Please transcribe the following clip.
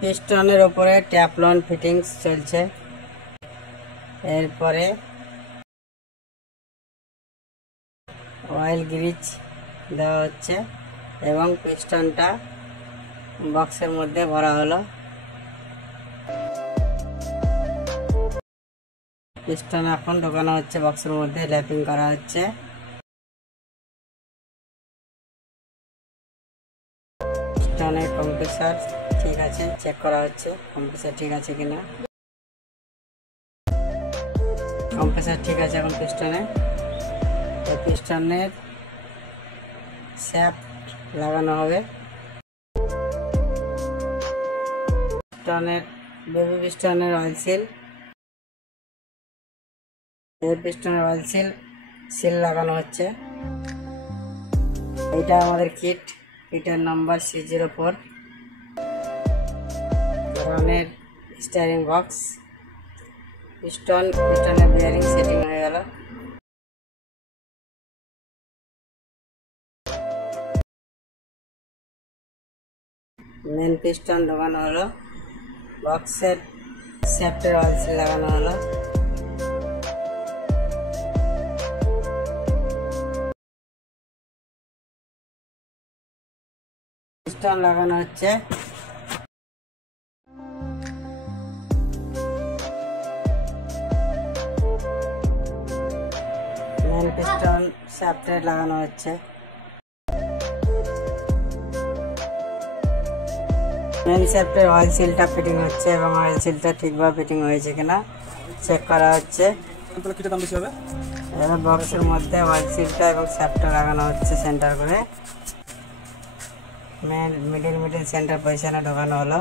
পিস্টনের উপরে Teflon fittings চলছে। এরপরে অয়েল গ্রিজ দেওয়া হচ্ছে এবং পিস্টনটা বক্সের মধ্যে ভরা হলো। পিস্টন এখন ঢোকানো হচ্ছে বক্সের মধ্যে, র্যাপিং করা হচ্ছে। পিস্টনের কম্প্রেসার ঠিক আছে, চেক করা হচ্ছে কম্প্রেসার ঠিক আছে কিনা। কম্প্রেসার ঠিক আছে এখন পিস্টনে। পিস্টনের শ্যাফট লাগানো হবে। পিস্টনের বেবি পিস্টনের অয়েল সিল, পিস্টনের অয়েল সিল লাগানো হচ্ছে। এটা আমাদের কিটের নাম্বার C04। ধরনের স্টিয়ারিং বক্স, পিস্টনের বিয়ারিং সেটিং হয়ে গেল। মেন পিস্টন ঢোকানো হলো, বক্সের শ্যাফটের অয়েল সিল লাগানো হলো। পিস্টন লাগানো হচ্ছে। মেন পিস্টন শ্যাফটে লাগানো হচ্ছে। মেন শ্যাফটের অয়েল সিলটা ফিটিং হচ্ছে এবং অয়েল সিলটা ঠিকভাবে ফিটিং হয়েছে কিনা চেক করা হচ্ছে। এবার বক্সের মধ্যে অয়েল সিলটা এবং শ্যাফটটা লাগানো হচ্ছে সেন্টার করে। মিডিল সেন্টার পজিশনে ঢোকানো হলো।